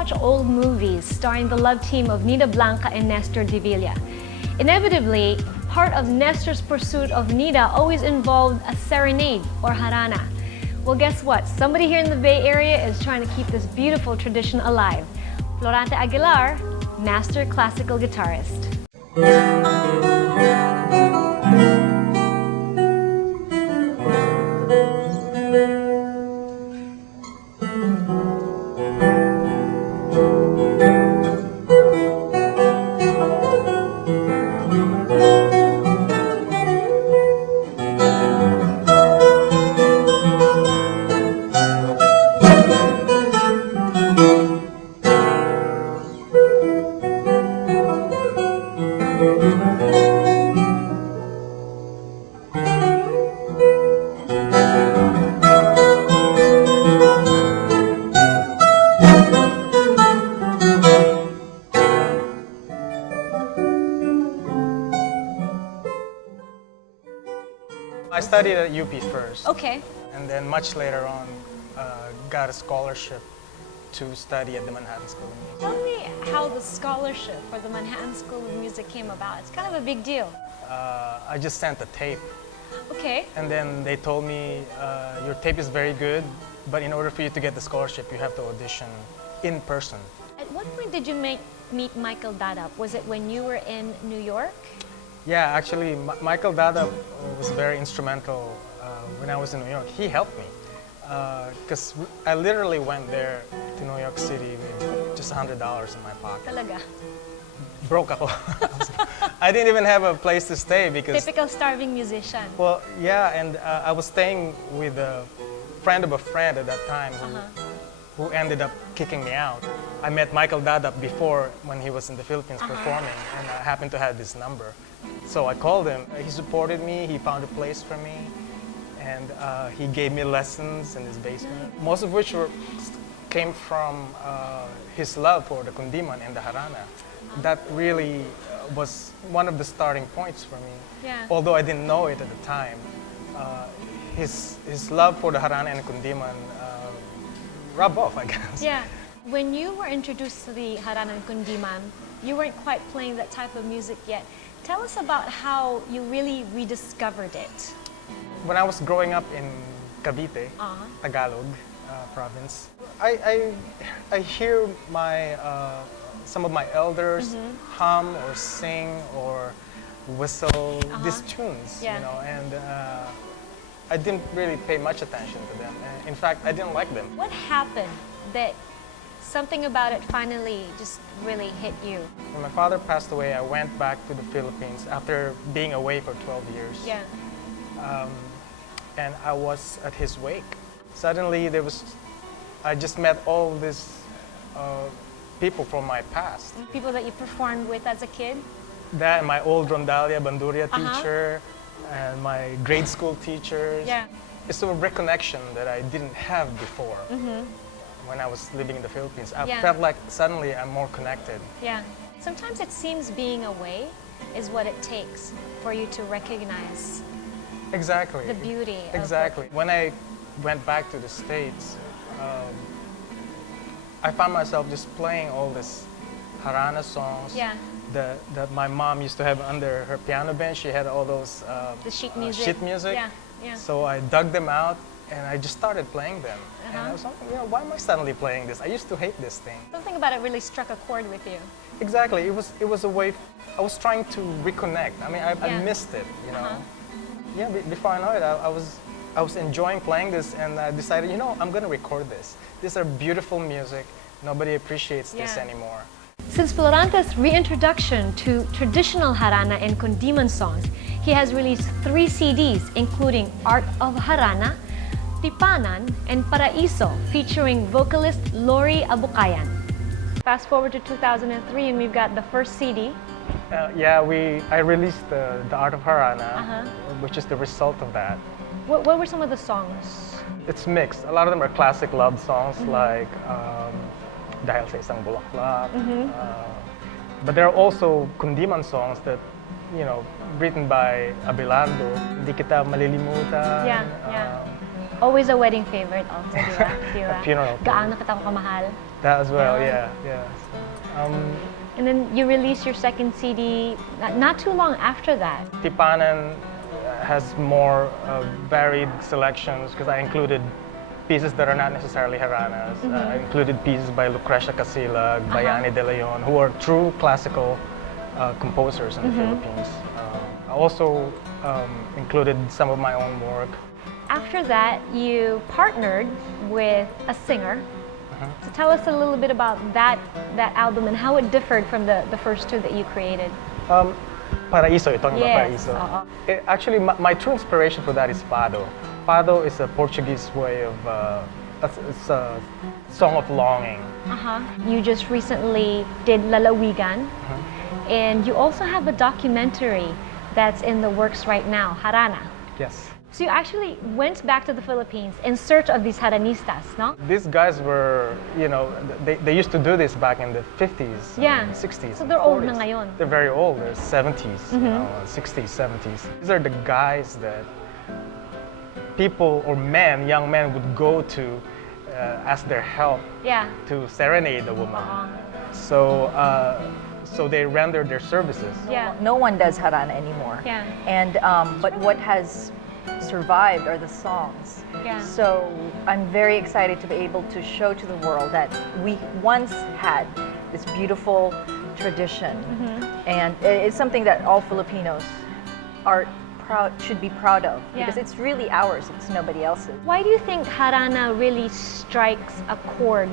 watch old movies starring the love team of Nida Blanca and Nestor Divilla. Inevitably, part of Nestor's pursuit of Nida always involved a serenade or jarana. Well, guess what? Somebody here in the Bay Area is trying to keep this beautiful tradition alive. Florante Aguilar, master classical guitarist. I studied at UP first. Okay. And then much later on, got a scholarship to study at the Manhattan School of Music. Tell me how the scholarship for the Manhattan School of Music came about. It's kind of a big deal. I just sent a tape. Okay. And then they told me, your tape is very good, but in order for you to get the scholarship, you have to audition in person. At what point did you meet Michael Dadap? Was it when you were in New York? Yeah, actually, Michael Dadap was very instrumental when I was in New York. He helped me because I literally went there to New York City with just $100 in my pocket. Talaga? Broke ako. I didn't even have a place to stay because... Typical starving musician. Well, yeah, and I was staying with a friend of a friend at that time who ended up kicking me out. I met Michael Dadap before when he was in the Philippines performing, and I happened to have this number. So I called him. He supported me, he found a place for me, and he gave me lessons in his basement, most of which came from his love for the kundiman and the harana. That really was one of the starting points for me. Yeah. Although I didn't know it at the time, his love for the harana and kundiman rubbed off, I guess. Yeah. When you were introduced to the harana and kundiman, you weren't quite playing that type of music yet. Tell us about how you really rediscovered it. When I was growing up in Cavite, Tagalog province, I hear some of my elders hum or sing or whistle these tunes, you know, and I didn't really pay much attention to them. In fact, I didn't like them. What happened that something about it finally just really hit you? When my father passed away, I went back to the Philippines after being away for 12 years. Yeah. And I was at his wake. Suddenly, I just met all these people from my past. People that you performed with as a kid? That and my old Rondalia Banduria teacher and my grade school teachers. Yeah. It's a reconnection that I didn't have before. When I was living in the Philippines. I felt like suddenly I'm more connected. Yeah. Sometimes it seems being away is what it takes for you to recognize the beauty Exactly. When I went back to the States, I found myself just playing all these harana songs that my mom used to have under her piano bench. She had all those the sheet music. Yeah. So I dug them out and I just started playing them. And I was like, why am I suddenly playing this? I used to hate this thing. Something about it really struck a chord with you. Exactly. It was a way. I was trying to reconnect. I mean, I missed it. You know. Yeah. Before I know it, I was enjoying playing this, and I decided, I'm going to record this. These are beautiful music. Nobody appreciates this anymore. Since Florante's reintroduction to traditional harana and kundiman songs, he has released 3 CDs, including Art of Harana, Tipanan, and Paraiso, featuring vocalist Lori Abukayan. Fast forward to 2003 and we've got the first CD. I released the Art of Harana, which is the result of that. What were some of the songs? It's mixed. A lot of them are classic love songs like Dahil sa Isang Bulaklak. But there are also kundiman songs that, written by Abelardo. Hindi Kita Malilimutan. Always a wedding favorite also, di ba? Di ba? At funeral. Gaano kita ko kamahal. That as well, Yeah. yeah. And then you released your second CD not too long after that. Tipanan has more varied selections because I included pieces that are not necessarily haranas. I included pieces by Lucrecia Casilag, Bayani de Leon, who are true classical composers in the Philippines. I also included some of my own work. After that, you partnered with a singer. So tell us a little bit about that album and how it differed from the first two that you created. Paraiso, you're talking about Yes. Paraiso. Actually, my true inspiration for that is Fado. Fado is a Portuguese way of, it's a song of longing. You just recently did Lalawigan, and you also have a documentary that's in the works right now, Harana. Yes. So you actually went back to the Philippines in search of these Haranistas, no? These guys were, they used to do this back in the 50s, Yeah. 60s. So and they're old 40s. na ngayon. They're very old. They're 70s, 60s, 70s. These are the guys that people or men, young men, would go to ask their help Yeah. to serenade a woman. So they render their services. Yeah. No one does harana anymore. Yeah. And but what has survived are the songs. Yeah. So I'm very excited to be able to show to the world that we once had this beautiful tradition, and it's something that all Filipinos should be proud of, because Yeah. it's really ours. It's nobody else's. Why do you think Harana really strikes a chord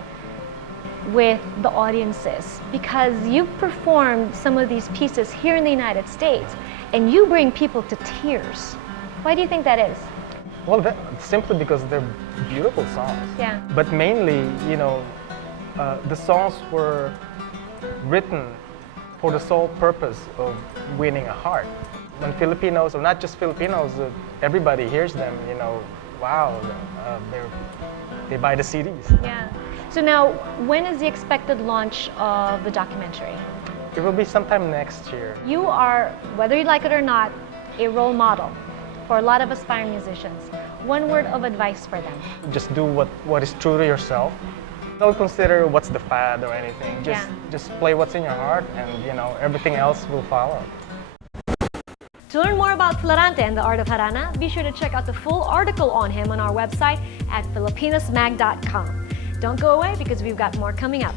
with the audiences? Because you've performed some of these pieces here in the United States, and you bring people to tears. Why do you think that is? Well, simply because they're beautiful songs. Yeah. But mainly, the songs were written for the sole purpose of winning a heart. When Filipinos, or not just Filipinos, everybody hears them, wow, they buy the CDs. Yeah. So now, when is the expected launch of the documentary? It will be sometime next year. You are, whether you like it or not, a role model for a lot of aspiring musicians. One word of advice for them. Just do what is true to yourself. Don't consider what's the fad or anything. Just play what's in your heart, and everything else will follow. To learn more about Florante and the art of Harana, be sure to check out the full article on him on our website at filipinasmag.com. Don't go away because we've got more coming up.